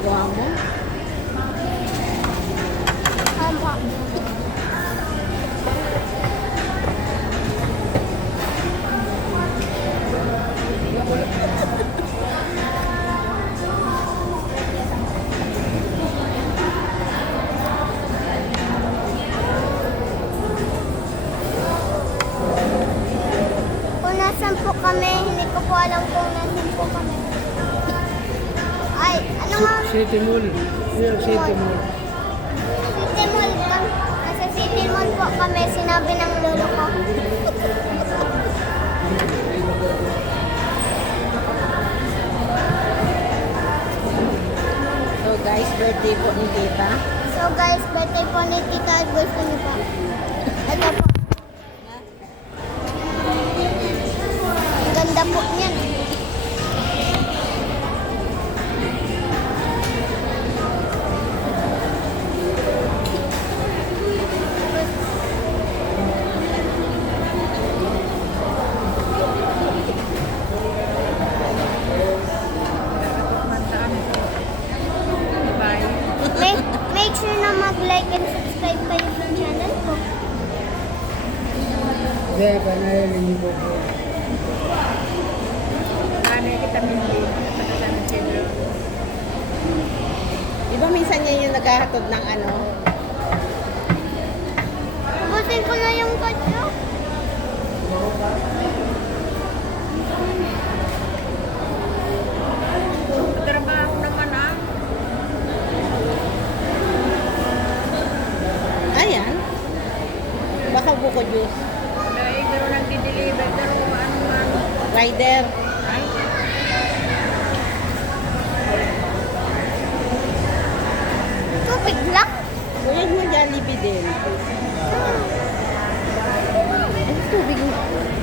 ginagawa mo? Haba. Kung nasan po kami, hindi ko po alam kung nasan po kami. Ay, ano nga? City Mall. Yun, City Mall. City Mall ka. Nasa City Mall po kami, sinabi ng lolo ko. So guys, birthday po ni Tita. So guys, birthday po ni Tita at gusto niyo po. Ito po. Ang ganda po niyan. Make sure na mag-like and subscribe kayo sa channel ko. Hindi, panayaling mo po. Di ba minsan yan yung naghahatod ng ano? Ubusin ko na yung kadyo. Trabaho naman ah. Ayan. Baka buko juice. Dahil meron nag-deliver, pero ano. Rider. Tubig lang. Huwag mo Jollibee din. Ay, tubig mo.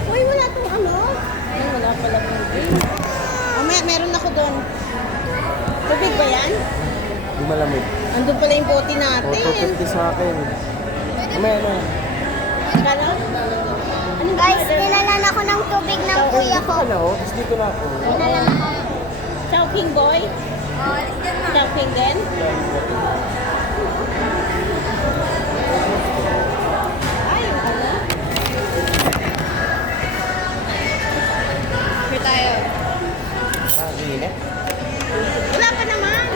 Uy, wala tong ano. Ay, wala pala tubig. Oh, meron ako doon. Tubig ba yan? Hindi malamig. Andun pala yung bote natin. 450 sa akin. Mamaya na. Kano? Guys, dinalan ako ng tubig ng kuya ko. Ano? Tapos dito na ako. Dinalan ako. Chowking boy? Chowking din? Ay, ano? Here tayo. Ah, init. Wala pa naman.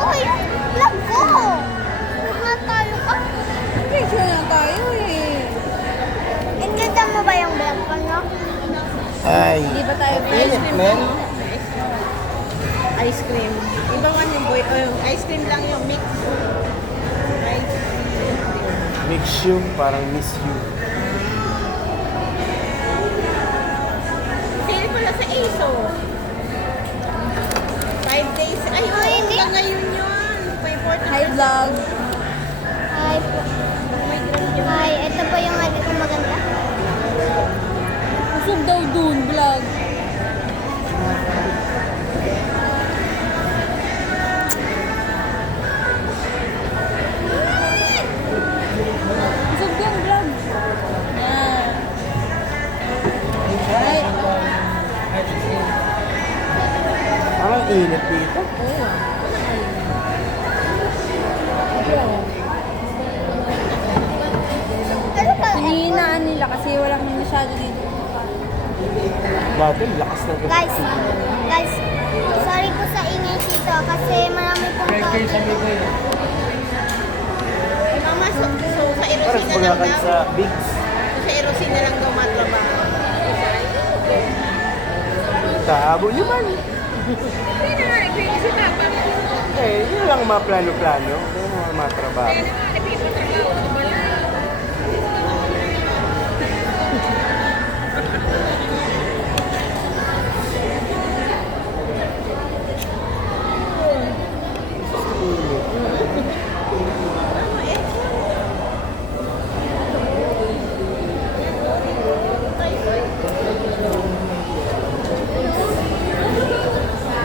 Uy, vlog ko. Nga tayo ka. Picture na tayo eh. Ingita mo ba yung vlog ko, no? Ay. Di ba tayo Ice Init, cream man. lang. Ice cream. Iba man yung boy. Oh, yung ice cream lang yung mix. Right? Mix you, parang miss you. Sale pala sa ASO. 5 days. Ay, Ay, oo, hindi. hanggang ngayon yun. Pa important. Hi vlog. Hi po. Hi, ito po yung lagi kong maganda. Usog daw dun vlog. Usog dun vlog. Yan. Ay. Parang init dito. Ano ba? Hinihinaan nila kasi walang masyado dito. Dati, lakas ng Guys, sorry po sa ingay dito kasi marami pong Ay, mama, so sa Parang Erosina lang pagakan daw. sa Bigs. Sa Erosina lang daw matrabaho. Tabo nyo man. Hindi na nga, si Papa. Eh, yun lang mga plano-plano. Hindi mo matrabaho. Kaya naman, ipipatrabaho ko ba lang?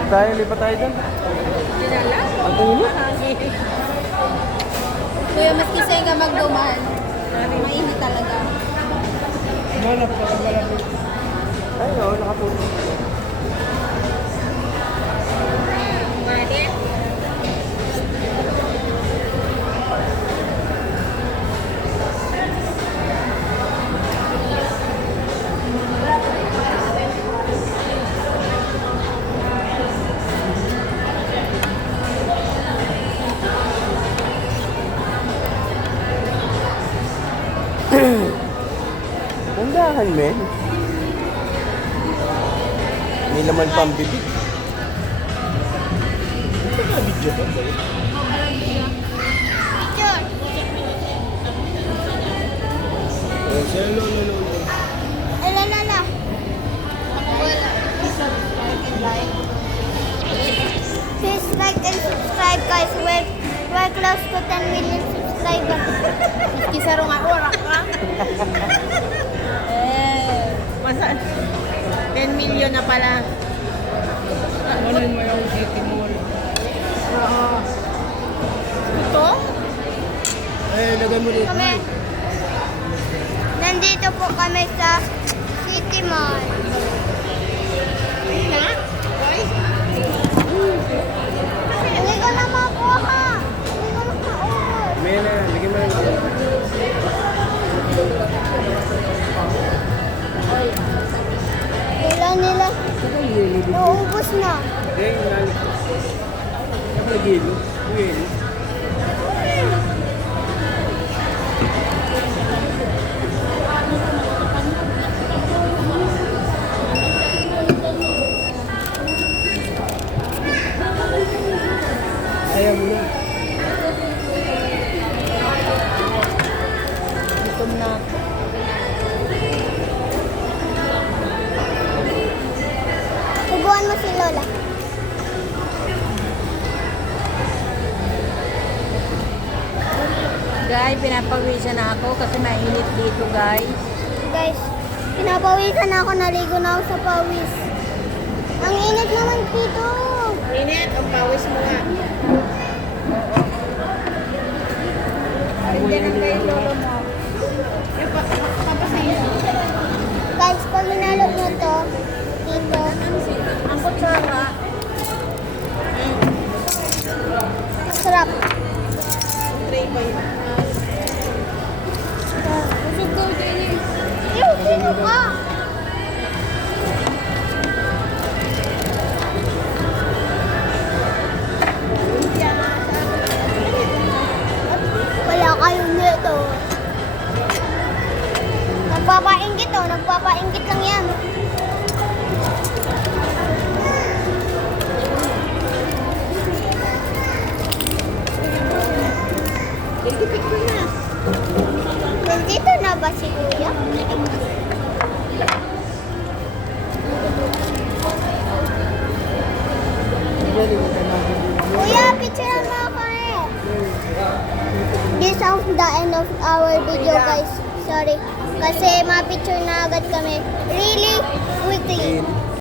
Tayo, lipat tayo doon. Dinala? Ang init. Kuya, maski sa'yo ka magduman. Mainit talaga. Malap ka malamig. Ay, oo, nakaputo. Bakit? Nandahan, men. May laman pang bibig. Ito na video to, boy. Picture. Ay, la. Please like and subscribe, guys. We're close to 10 million subscribers. Kisaro nga orak ka. Masa 10 million na pala. Kunin mo yung city mall. Oo. Ito? Eh, lagay mo dito. Kami. Nandito po kami sa City Mall. Na? Guys? Hindi ko na makuha. Hindi ko na makuha. May na, lagay mo lang dito. Wala nila. Naubos na. Eh, nalik. Napagilo. Uy, ayaw mo na. Gutom na ako. Subuan mo si Lola. Guys, pinapawisan na ako kasi mainit dito, guys. Guys, pinapawisan na ako. Naligo na ako sa pawis. Ang init naman dito. Init, ang pawis mo nga. Hindi lang kayo lolo mo. Guys, pag hinalo mo to, dito, Ang kutsara. masarap. Tray ba yun? Busog daw din eh. Ew, sino ka? Wala kayong nito. Nagpapainggit oh, nagpapainggit lang yan. Picture na. Nandito na ba si Kuya? Kuya, picture mo ako eh. This is the end of our video, guys. Sorry. Kasi ma-picture na agad kami. Really quickly.